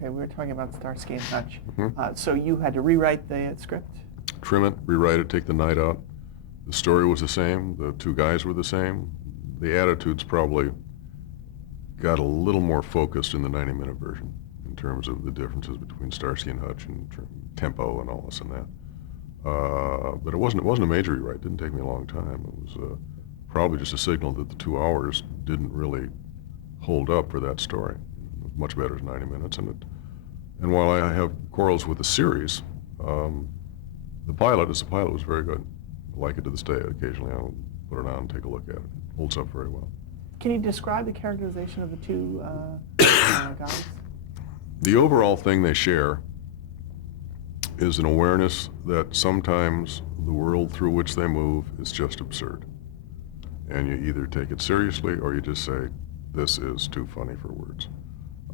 Okay, we were talking about Starsky and Hutch. Mhm. So you had to rewrite the script? Trim it, rewrite it, take the night out. The story was the same. The two guys were the same. The attitudes probably got a little more focused in the 90-minute version in terms of the differences between Starsky and Hutch and tempo and all this and that. But it wasn't a major rewrite. It didn't take me a long time. It was probably just a signal that the 2 hours didn't really hold up for that story. It was much better as 90 minutes. And while I have quarrels with the series, the pilot was very good. I like it to this day. Occasionally I'll put it on and take a look at it. It holds up very well. Can you describe the characterization of the two guys? The overall thing they share is an awareness that sometimes the world through which they move is just absurd. And you either take it seriously or you just say, this is too funny for words.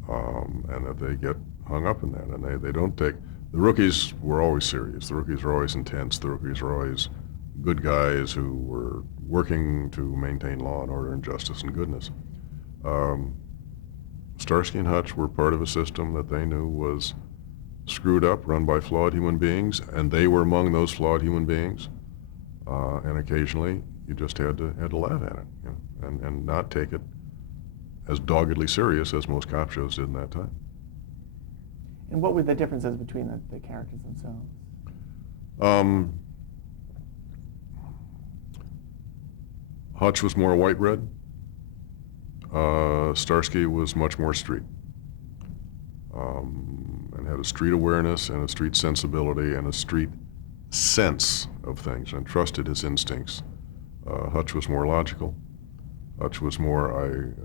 And that they get hung up in that. And they don't take, the rookies were always serious. The rookies were always intense. The rookies were always good guys who were working to maintain law and order and justice and goodness. Starsky and Hutch were part of a system that they knew was screwed up, run by flawed human beings, and they were among those flawed human beings. And occasionally, you just had to laugh at it, you know, and not take it as doggedly serious as most cop shows did in that time. And what were the differences between the characters themselves? Hutch was more white bread. Starsky was much more street. And had a street awareness and a street sensibility and a street sense of things and trusted his instincts. Hutch was more logical. Hutch was more,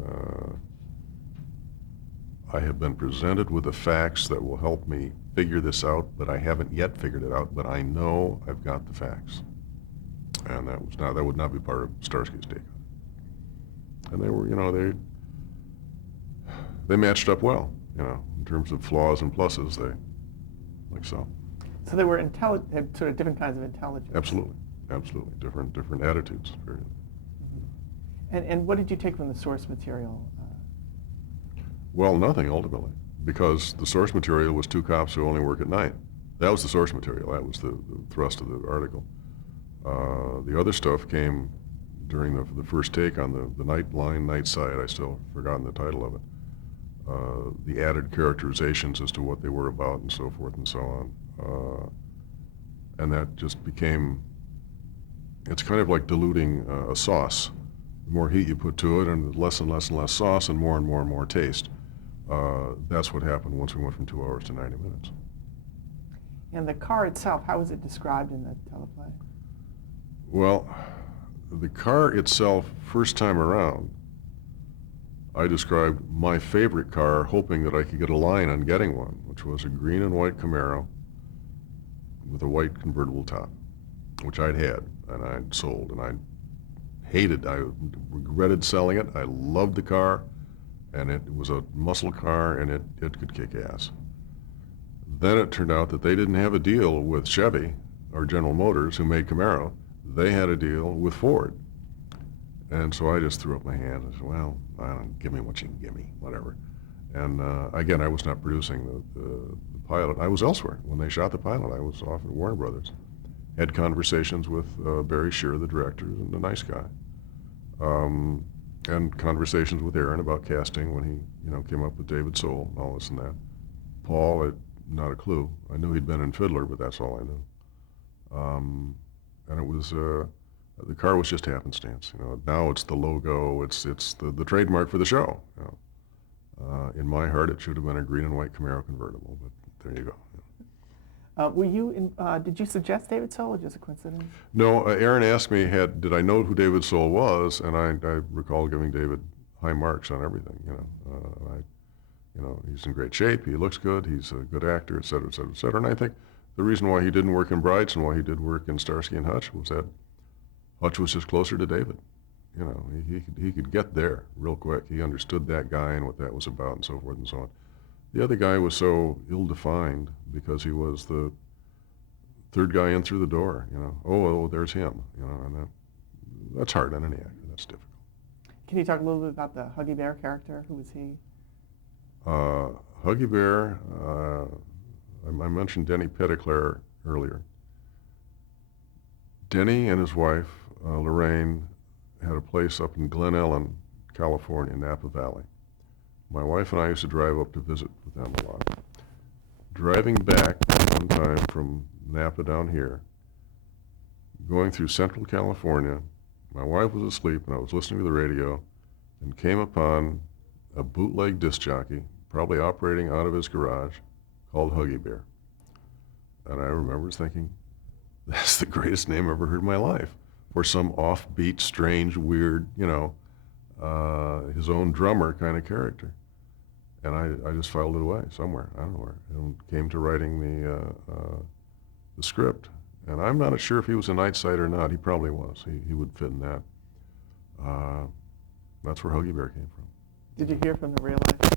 I have been presented with the facts that will help me figure this out, but I haven't yet figured it out, but I know I've got the facts. And that would not be part of Starsky's take on it. And they were, you know, they matched up well, you know, in terms of flaws and pluses, like so. So they were had sort of different kinds of intelligence. Absolutely, absolutely. Different attitudes, period. Mm-hmm. And what did you take from the source material? Well, nothing, ultimately, because the source material was two cops who only work at night. That was the source material. That was the thrust of the article. The other stuff came during the first take on the night side. I still forgotten the title of it. The added characterizations as to what they were about and so forth and so on. And that just became, it's kind of like diluting a sauce. The more heat you put to it and less and less and less sauce and more taste. That's what happened once we went from 2 hours to 90 minutes. And the car itself, how was it described in the teleplay? Well, the car itself, first time around, I described my favorite car, hoping that I could get a line on getting one, which was a green and white Camaro with a white convertible top, which I'd had and I'd sold, and I regretted selling it. I loved the car, and it was a muscle car, and it could kick ass. Then it turned out that they didn't have a deal with Chevy or General Motors, who made Camaro. They had a deal with Ford. And so I just threw up my hand and said, well, give me what you can give me, whatever. And again, I was not producing the pilot. I was elsewhere. When they shot the pilot, I was off at Warner Brothers. Had conversations with Barry Shear, the director, and a nice guy. And conversations with Aaron about casting when he, came up with David Soul and all this and that. Paul, not a clue. I knew he'd been in Fiddler, but that's all I knew. And it was, the car was just happenstance. Now it's the logo, it's the trademark for the show. In my heart, it should have been a green and white Camaro convertible, but there you go. Did you suggest David Soul, or just a coincidence? No, Aaron asked me, did I know who David Soul was, and I recall giving David high marks on everything. He's in great shape, he looks good, he's a good actor, et cetera, et cetera, et cetera. And I think the reason why he didn't work in Brights and why he did work in Starsky and Hutch was that Hutch was just closer to David. He could get there real quick. He understood that guy and what that was about and so forth and so on. The other guy was so ill-defined because he was the third guy in through the door, Oh, there's him, and that's hard on any actor. That's difficult. Can you talk a little bit about the Huggy Bear character? Who was he? Huggy Bear, I mentioned Denny Petitclerc earlier. Denny and his wife, Lorraine, had a place up in Glen Ellen, California, Napa Valley. My wife and I used to drive up to visit with them a lot. Driving back one time from Napa down here, going through Central California, my wife was asleep and I was listening to the radio and came upon a bootleg disc jockey, probably operating out of his garage, called Huggy Bear. And I remember thinking, that's the greatest name I've ever heard in my life for some offbeat, strange, weird, his own drummer kind of character. And I just filed it away somewhere, I don't know where, and came to writing the script. And I'm not sure if he was a night sight or not. He probably was. He would fit in that. That's where Huggy Bear came from. Did you hear from the real life?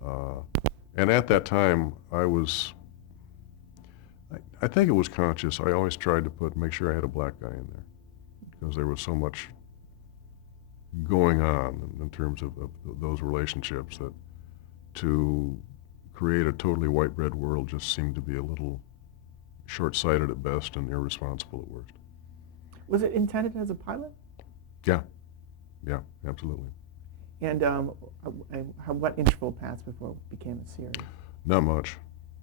No. And at that time, I think it was conscious. I always tried to make sure I had a black guy in there because there was so much going on in terms of those relationships that to create a totally white bread world just seemed to be a little short-sighted at best and irresponsible at worst. Was it intended as a pilot? Yeah, absolutely. And what interval passed before it became a series? Not much,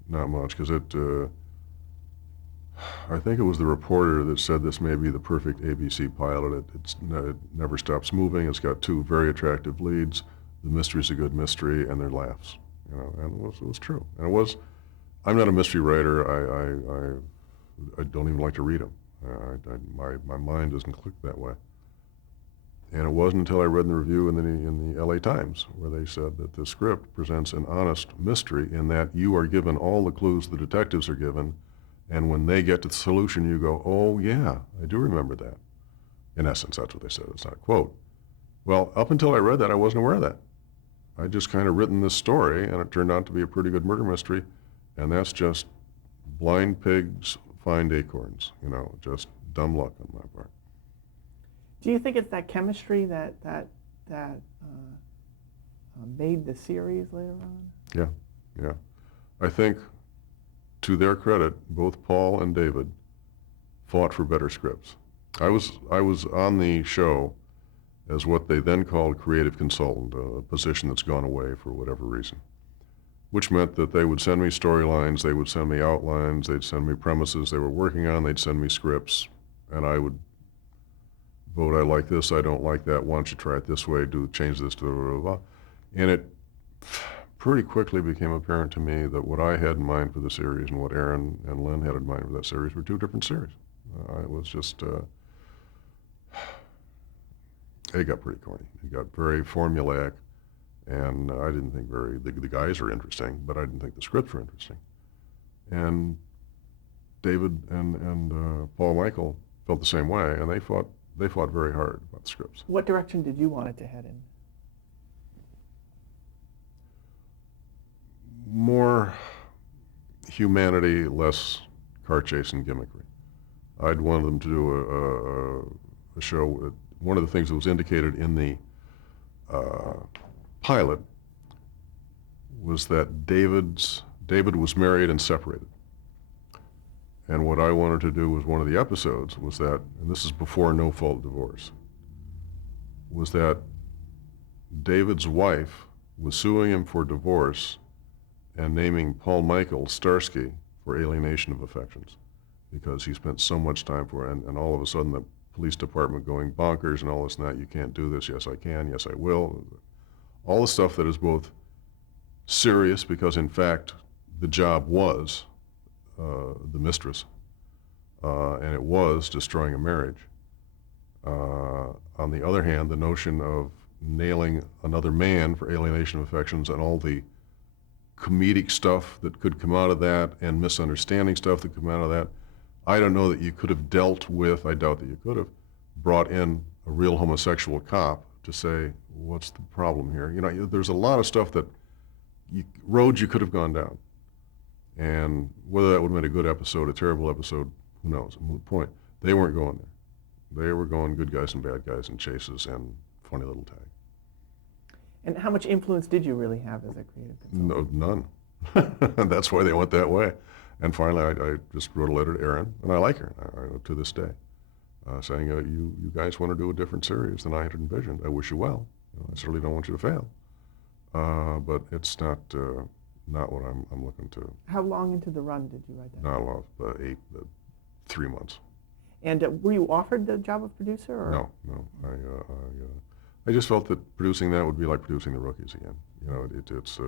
because I think it was the reporter that said this may be the perfect ABC pilot. It never stops moving. It's got two very attractive leads. The mystery's a good mystery, and there laughs. And it was true. And it was. I'm not a mystery writer. I don't even like to read them. My mind doesn't click that way. And it wasn't until I read the review in the LA Times where they said that the script presents an honest mystery in that you are given all the clues the detectives are given, and when they get to the solution, you go, oh yeah, I do remember that. In essence, that's what they said. It's not a quote. Well, up until I read that, I wasn't aware of that. I just kind of written this story, and it turned out to be a pretty good murder mystery, and that's just blind pigs find acorns, just dumb luck on my part. Do you think it's that chemistry that made the series later on? Yeah. I think, to their credit, both Paul and David fought for better scripts. I was on the show as what they then called creative consultant, a position that's gone away for whatever reason, which meant that they would send me storylines, they would send me outlines, they'd send me premises they were working on, they'd send me scripts, and I would vote, I like this, I don't like that, why don't you try it this way, change this, blah, blah, blah. And it pretty quickly became apparent to me that what I had in mind for the series and what Aaron and Lynn had in mind for that series were two different series. It was just, it got pretty corny. It got very formulaic, and I didn't think the guys are interesting, but I didn't think the scripts were interesting. And David and Paul Michael felt the same way, and they fought very hard about the scripts. What direction did you want it to head in? More humanity, less car chase and gimmickry. I'd wanted them to do a show. One of the things that was indicated in the pilot was that David was married and separated. And what I wanted to do was one of the episodes was that, and this is before no-fault divorce, was that David's wife was suing him for divorce and naming Paul Michael Starsky for alienation of affections because he spent so much time for it, and all of a sudden the police department going bonkers and all this and that, you can't do this, yes I can, yes I will. All the stuff that is both serious because in fact the job was the mistress, and it was destroying a marriage. On the other hand, the notion of nailing another man for alienation of affections and all the comedic stuff that could come out of that and misunderstanding stuff that come out of that, I don't know that you could have dealt with, I doubt that you could have, brought in a real homosexual cop to say, what's the problem here? There's a lot of stuff that, roads you could have gone down. And whether that would have made a good episode, a terrible episode, who knows, a moot point. They weren't going there. They were going good guys and bad guys and chases and funny little tag. And how much influence did you really have as a creative consultant? No, none. That's why they went that way. And finally, I just wrote a letter to Erin, and I like her to this day, saying, you guys want to do a different series than I had envisioned. I wish you well. I certainly don't want you to fail. But it's not what I'm looking to. How long into the run did you write that? Not a lot, 3 months. And were you offered the job of producer? Or? No. I just felt that producing that would be like producing the Rookies again. It's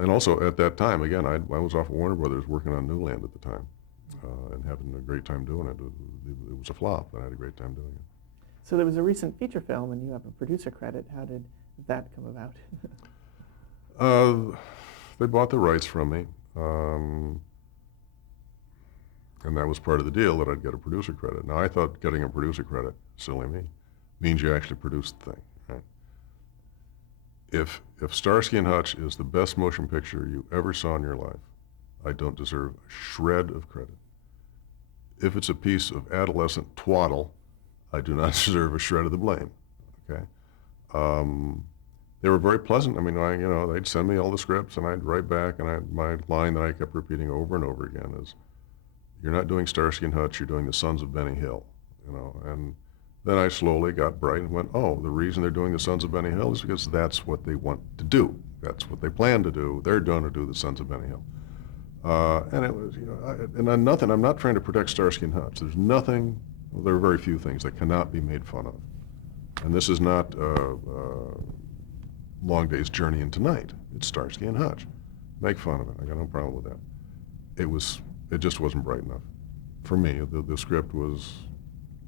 and also at that time, again, I was off of Warner Brothers working on Newland at the time, and having a great time doing it. It was a flop, but I had a great time doing it. So there was a recent feature film, and you have a producer credit. How did that come about? They bought the rights from me, and that was part of the deal, that I'd get a producer credit. Now, I thought getting a producer credit, silly me, means you actually produced the thing, right? If Starsky and Hutch is the best motion picture you ever saw in your life, I don't deserve a shred of credit. If it's a piece of adolescent twaddle, I do not deserve a shred of the blame, okay? They were very pleasant. I mean, they'd send me all the scripts, and I'd write back, and my line that I kept repeating over and over again is, "You're not doing Starsky and Hutch, you're doing the Sons of Benny Hill," and then I slowly got bright and went, oh, the reason they're doing the Sons of Benny Hill is because that's what they want to do. That's what they plan to do. They're going to do the Sons of Benny Hill. And it was, I'm not trying to protect Starsky and Hutch. There's nothing, well, there are very few things that cannot be made fun of. And this is not Long Day's Journey into Night. It's Starsky and Hutch. Make fun of it. I got no problem with that. It just wasn't bright enough. For me, the script was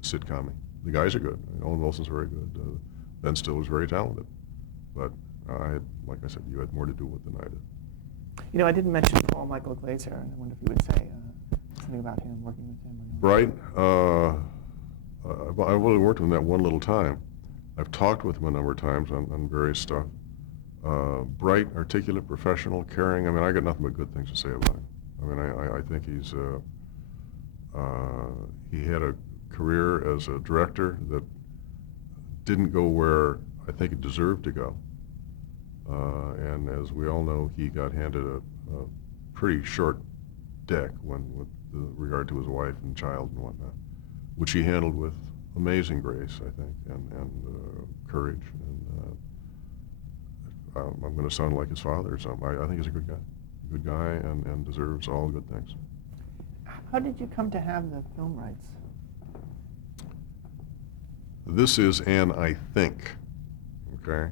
sitcom-y. The guys are good. Owen Wilson's very good. Ben Stiller's very talented. But like I said, you had more to do with it than I did. I didn't mention Paul Michael Glaser, and I wonder if you would say something about him, working with him. Bright. I've only worked with him that one little time. I've talked with him a number of times on various stuff. Bright, articulate, professional, caring. I mean, I got nothing but good things to say about him. I mean, I think he had a career as a director that didn't go where I think it deserved to go. And as we all know, he got handed a pretty short deck with regard to his wife and child and whatnot, which he handled with amazing grace, I think, and courage. And I'm going to sound like his father or something. I think he's a good guy and deserves all good things. How did you come to have the film rights? This is an I think, okay?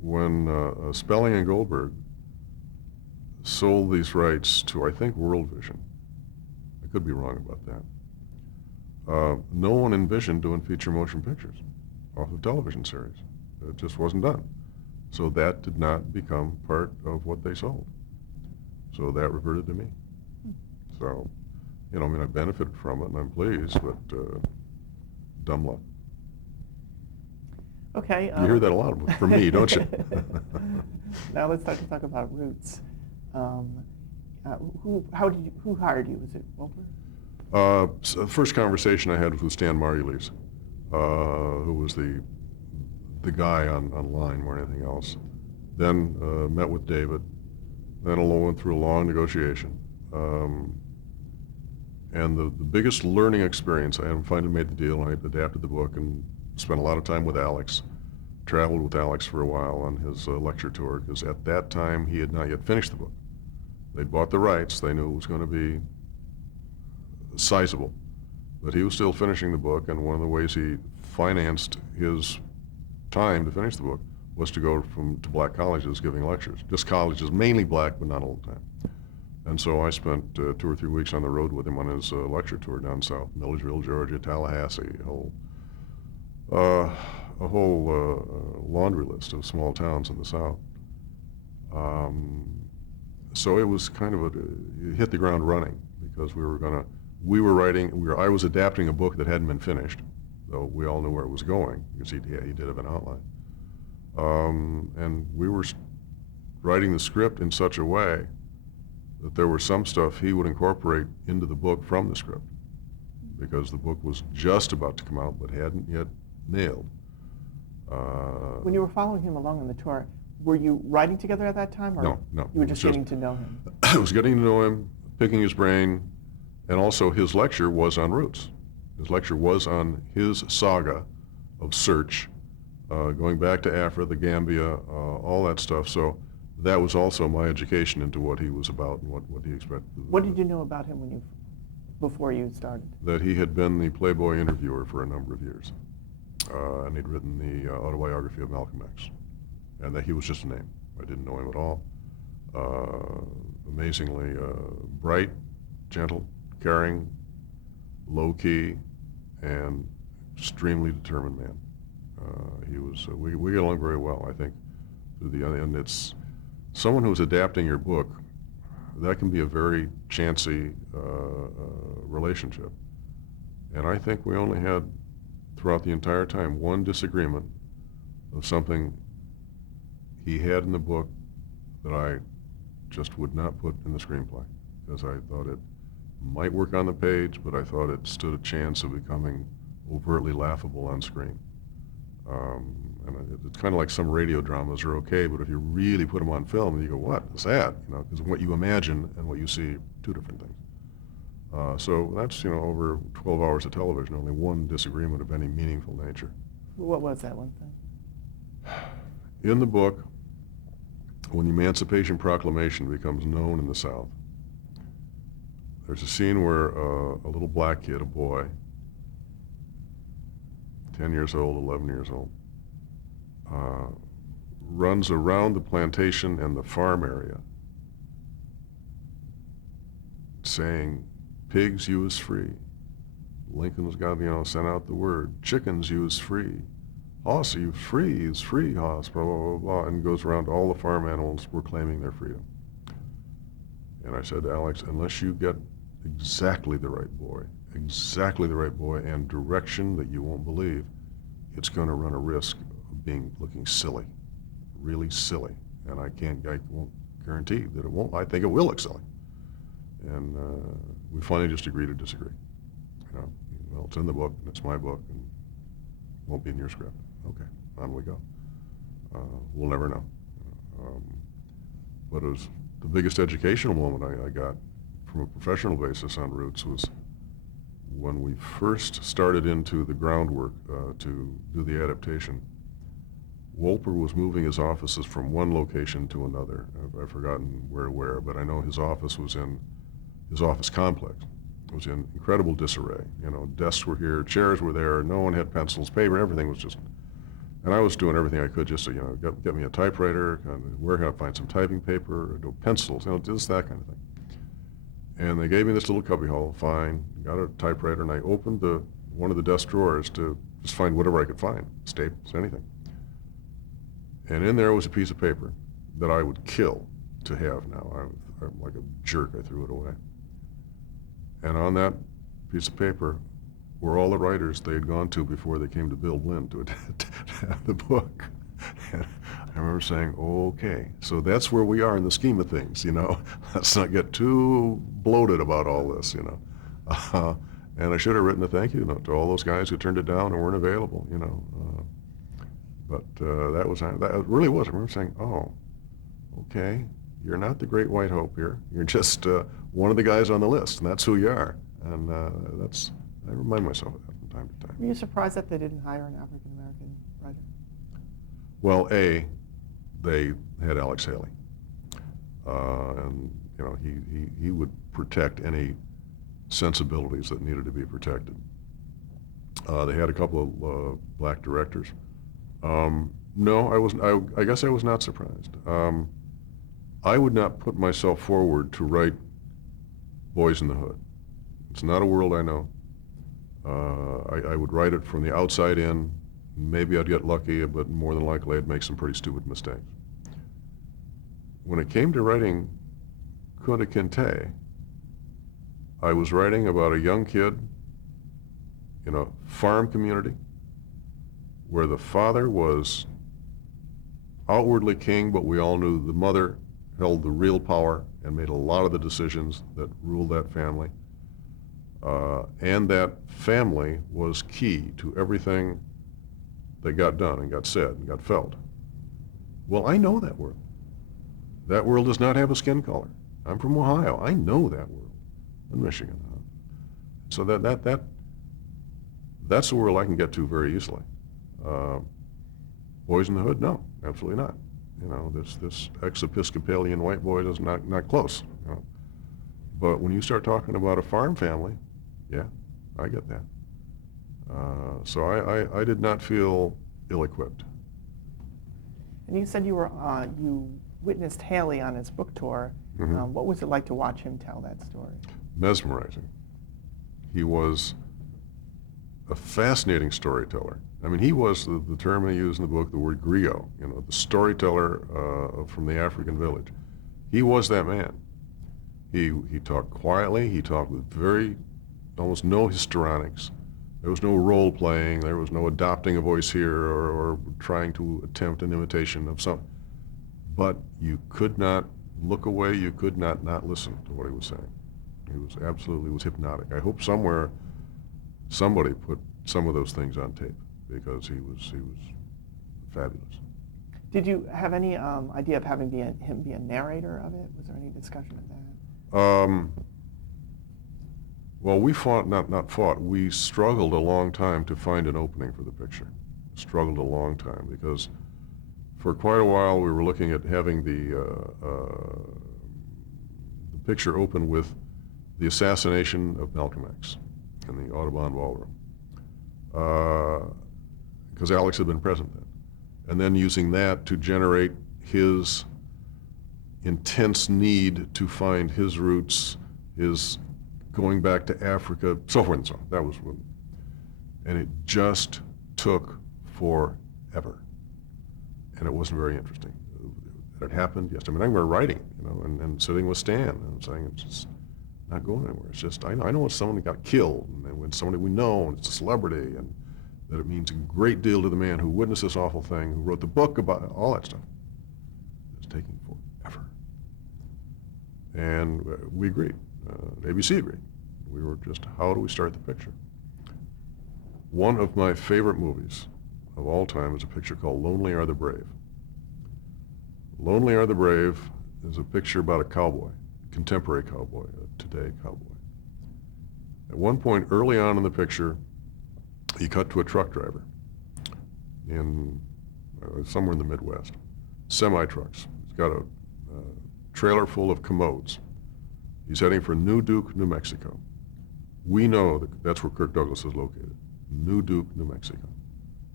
When Spelling and Goldberg sold these rights to, I think, World Vision, I could be wrong about that, no one envisioned doing feature motion pictures off of television series. It just wasn't done. So that did not become part of what they sold. So that reverted to me. So, I benefited from it and I'm pleased, but dumb luck. Okay. You hear that a lot from me, don't you? Now let's start to talk about roots. Who hired you? Was it Wolper? So the first conversation I had was with Stan Margulies, who was the guy on line more than anything else. Then met with David. Then went through a long negotiation. And the biggest learning experience, I finally made the deal, and I adapted the book and spent a lot of time with Alex, traveled with Alex for a while on his lecture tour, because at that time he had not yet finished the book. They'd bought the rights, they knew it was going to be sizable, but he was still finishing the book, and one of the ways he financed his time to finish the book was to go to black colleges giving lectures, just colleges, mainly black, but not all the time. And so I spent 2 or 3 weeks on the road with him on his lecture tour down south, Millersville, Georgia, Tallahassee, a whole laundry list of small towns in the south. So it was kind of hit the ground running, because I was adapting a book that hadn't been finished, though we all knew where it was going, because he did have an outline. And we were writing the script in such a way that there was some stuff he would incorporate into the book from the script, because the book was just about to come out but hadn't yet nailed. When you were following him along on the tour, were you writing together at that time, or No. you were It was just getting to know him? I was getting to know him, picking his brain, and also his lecture was on roots. His lecture was on his saga of search, going back to Africa, the Gambia, all that stuff. So that was also my education into what he was about and what he expected. What did you know about him before you started? That he had been the Playboy interviewer for a number of years, and he'd written the autobiography of Malcolm X, and that he was just a name. I didn't know him at all. Amazingly bright, gentle, caring, low-key, and extremely determined man. He was. We get along very well, I think. And it's someone who's adapting your book. That can be a very chancy relationship. And I think we only had, throughout the entire time, one disagreement of something he had in the book that I just would not put in the screenplay, because I thought it might work on the page, but I thought it stood a chance of becoming overtly laughable on screen. And it's kind of like some radio dramas are okay, but if you really put them on film, you go, what is that? Because what you imagine and what you see are two different things. So that's, over 12 hours of television, only one disagreement of any meaningful nature. What was that one thing? In the book, when the Emancipation Proclamation becomes known in the South, there's a scene where a little black kid, a boy, 10 years old, 11 years old, runs around the plantation and the farm area saying, pigs use free. Lincoln's got, sent out the word. Chickens use free. Hoss use free hoss, blah, blah, blah, blah, and goes around all the farm animals were claiming their freedom. And I said to Alex, unless you get exactly the right boy, and direction that you won't believe, it's going to run a risk of looking silly, really silly. And I won't guarantee that it won't. I think it will look silly. And we finally just agreed to disagree. Well, it's in the book, and it's my book, and it won't be in your script. Okay, on we go. We'll never know. But it was the biggest educational moment I got from a professional basis on Roots was when we first started into the groundwork to do the adaptation. Wolper was moving his offices from one location to another. I've forgotten where, but I know his office was in his office complex. It was in incredible disarray. Desks were here, chairs were there, no one had pencils, paper, everything was just, and I was doing everything I could just to, get me a typewriter, where can I find some typing paper, pencils, just that kind of thing. And they gave me this little cubbyhole, fine, got a typewriter, and I opened one of the desk drawers to just find whatever I could find, staples, anything. And in there was a piece of paper that I would kill to have now. I'm like a jerk, I threw it away. And on that piece of paper were all the writers they had gone to before they came to Bill Blinn to have the book. And I remember saying, okay, so that's where we are in the scheme of things, Let's not get too bloated about all this, And I should have written a thank you note to all those guys who turned it down and weren't available, But that really was. I remember saying, oh, okay, you're not the great white hope here. You're just one of the guys on the list, and that's who you are. And I remind myself of that from time to time. Were you surprised that they didn't hire an African-American writer? Well, they had Alex Haley. And, he would protect any sensibilities that needed to be protected. They had a couple of black directors. No, I guess I was not surprised. I would not put myself forward to write Boys in the Hood. It's not a world I know. I would write it from the outside in. Maybe I'd get lucky, but more than likely I'd make some pretty stupid mistakes. When it came to writing Kunta Kinte, I was writing about a young kid in a farm community where the father was outwardly king, but we all knew the mother held the real power and made a lot of the decisions that ruled that family. And that family was key to everything that got done and got said and got felt. Well, I know that world. That world does not have a skin color. I'm from Ohio. I know that world. In Michigan. So that's the world I can get to very easily. Boys in the Hood, no, absolutely not. You know, this ex-Episcopalian white boy is not close. You know? But when you start talking about a farm family, yeah, I get that. So I did not feel ill-equipped. And you said you witnessed Haley on his book tour. Mm-hmm. What was it like to watch him tell that story? Mesmerizing. He was a fascinating storyteller. I mean, he was the term I use in the book, the word griot, you know, the storyteller from the African village. He was that man. He talked quietly. He talked with almost no histrionics. There was no role playing. There was no adopting a voice here or trying to attempt an imitation of something. But you could not look away. You could not listen to what he was saying. He was hypnotic. I hope somewhere somebody put some of those things on tape because he was fabulous. Did you have any idea of having him be a narrator of it? Was there any discussion of that? Well, we we struggled a long time to find an opening for the picture. Struggled a long time because for quite a while we were looking at having the picture open with the assassination of Malcolm X in the Audubon Ballroom, because Alex had been present then. And then using that to generate his intense need to find his roots, his going back to Africa, so forth and so on. That was what, and it just took forever. And it wasn't very interesting. It happened, yes. I mean, I remember writing, you know, and sitting with Stan and saying it's just not going anywhere. It's just, I know when someone got killed, and when somebody we know, and it's a celebrity, and that it means a great deal to the man who witnessed this awful thing, who wrote the book about it, all that stuff. It's taking forever. And we agreed. ABC agreed. We were just, how do we start the picture? One of my favorite movies of all time is a picture called Lonely Are the Brave. Lonely Are the Brave is a picture about a cowboy, a contemporary cowboy, a today cowboy. At one point early on in the picture, he cut to a truck driver in somewhere in the Midwest, semi-trucks. He's got a trailer full of commodes. He's heading for New Duke, New Mexico. We know that that's where Kirk Douglas is located, New Duke, New Mexico.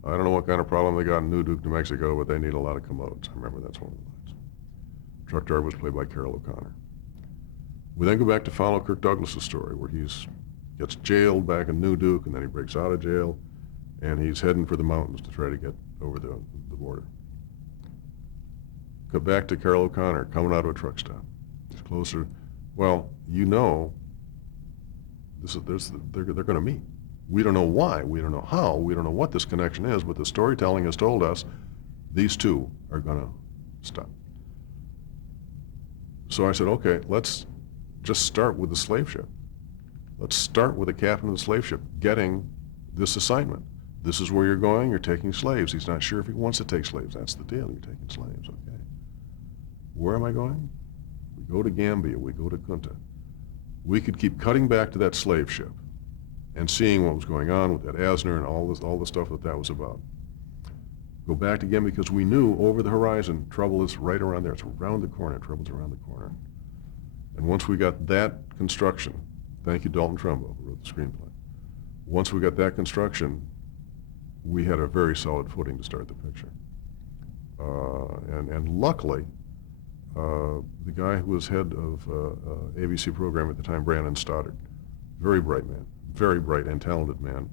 I don't know what kind of problem they got in New Duke, New Mexico, but they need a lot of commodes. I remember that's one of the lines. Truck driver was played by Carol O'Connor. We then go back to follow Kirk Douglas's story, where he's gets jailed back in New Duke, and then he breaks out of jail, and he's heading for the mountains to try to get over the border. Go back to Carol O'Connor coming out of a truck stop. He's closer. Well, you know, they're going to meet. We don't know why, we don't know how, we don't know what this connection is, but the storytelling has told us these two are going to stop. So I said, okay, let's just start with the slave ship. Let's start with the captain of the slave ship getting this assignment. This is where you're going, you're taking slaves. He's not sure if he wants to take slaves. That's the deal, you're taking slaves, okay. Where am I going? We go to Gambia, we go to Kunta. We could keep cutting back to that slave ship and seeing what was going on with that Asner and all the stuff that was about. Go back again because we knew over the horizon, trouble is right around there. It's around the corner, trouble's around the corner. And once we got that construction, thank you Dalton Trumbo, who wrote the screenplay. Once we got that construction, we had a very solid footing to start the picture. And luckily, the guy who was head of ABC program at the time, Brandon Stoddard, very bright man, very bright and talented man.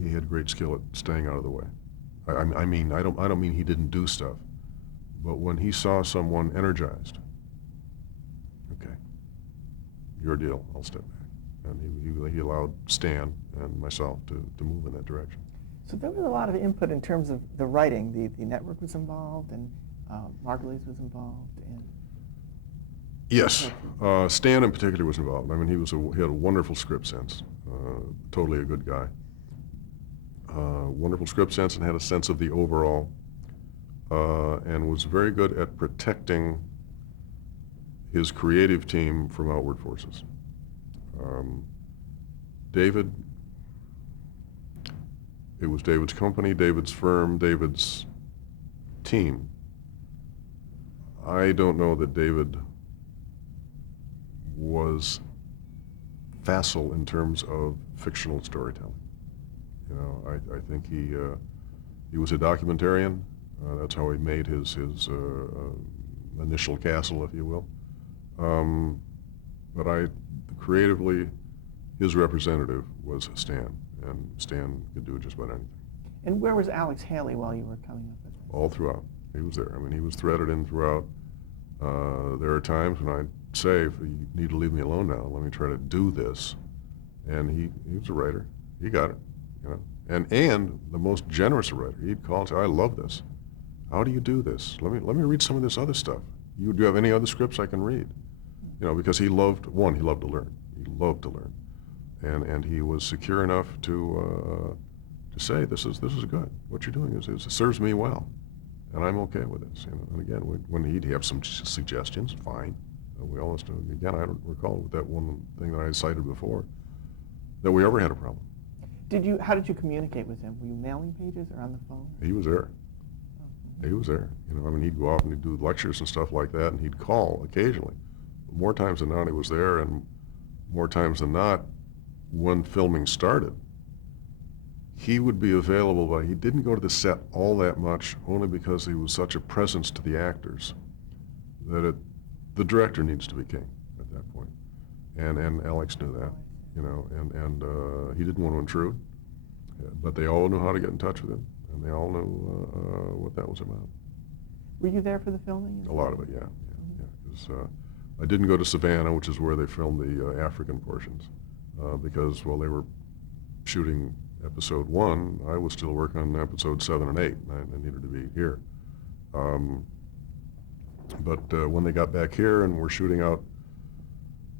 He had great skill at staying out of the way. I don't mean he didn't do stuff, but when he saw someone energized, okay, your deal, I'll step back. And he allowed Stan and myself to move in that direction. So there was a lot of input in terms of the writing. The network was involved, and Margulies was involved, and yes, Stan in particular was involved. I mean, he had a wonderful script sense. Totally a good guy. wonderful script sense and had a sense of the overall, and was very good at protecting his creative team from outward forces. David, it was David's company, David's firm, David's team. I don't know that David was facile in terms of fictional storytelling. You know, I think he was a documentarian. That's how he made his initial castle, if you will. But creatively, his representative was Stan, and Stan could do just about anything. And where was Alex Haley while you were coming up with this? All throughout. He was there. I mean, he was threaded in throughout. There are times when I'd say, if you need to leave me alone now, let me try to do this. And he was a writer. He got it, you know. And the most generous writer. He'd call and say, I love this. How do you do this? Let me read some of this other stuff. Do you have any other scripts I can read? You know, because he loved to learn. He loved to learn. And he was secure enough to say, this is good. What you're doing is it serves me well. And I'm okay with this. You know? And again, when he'd have some suggestions, fine. We always do. Again, I don't recall with that one thing that I cited before that we ever had a problem. How did you communicate with him? Were you mailing pages or on the phone? He was there. He was there. You know, I mean, he'd go off and he'd do lectures and stuff like that, and he'd call occasionally. More times than not, he was there, and more times than not, when filming started, he would be available, but he didn't go to the set all that much, only because he was such a presence to the actors that the director needs to be king at that point. And Alex knew that, you know, and he didn't want to intrude, but they all knew how to get in touch with him, and they all knew what that was about. Were you there for the filming? A lot of it, yeah. 'Cause, I didn't go to Savannah, which is where they filmed the African portions, because while they were shooting episode 1, I was still working on episode 7 and 8, and I needed to be here. But when they got back here and were shooting out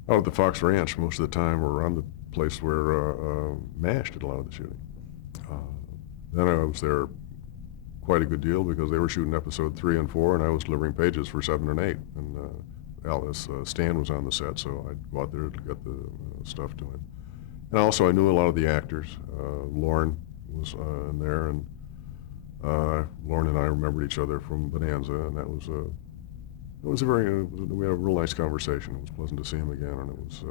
at the Fox Ranch most of the time, or around the place where MASH did a lot of the shooting, then I was there quite a good deal, because they were shooting episode 3 and 4, and I was delivering pages for 7 and 8. And Stan was on the set, so I'd go out there to get the stuff to him. And also, I knew a lot of the actors. Lauren was in there, and Lauren and I remembered each other from Bonanza, and that was we had a real nice conversation. It was pleasant to see him again, and it was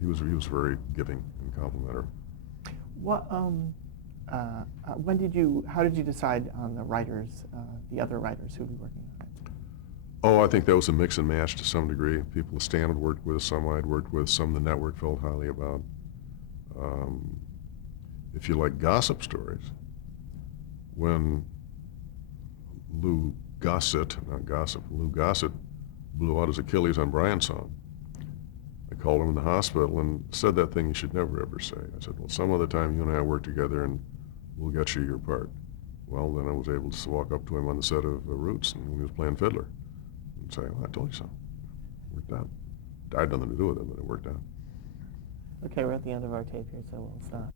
he was very giving and complimentary. What how did you decide on the writers, the other writers who would be working on it? Oh, I think that was a mix and match to some degree. People Stan had worked with, some I'd worked with, some the network felt highly about. If you like gossip stories, when Lou Gossett blew out his Achilles on Brian's song, I called him in the hospital and said that thing you should never ever say. I said, well, some other time you and I work together and we'll get you your part. Well, then I was able to walk up to him on the set of Roots, and he was playing fiddler, and say, well, I told you so. It worked out. I had nothing to do with it, but it worked out. Okay, we're at the end of our tape here, so we'll stop.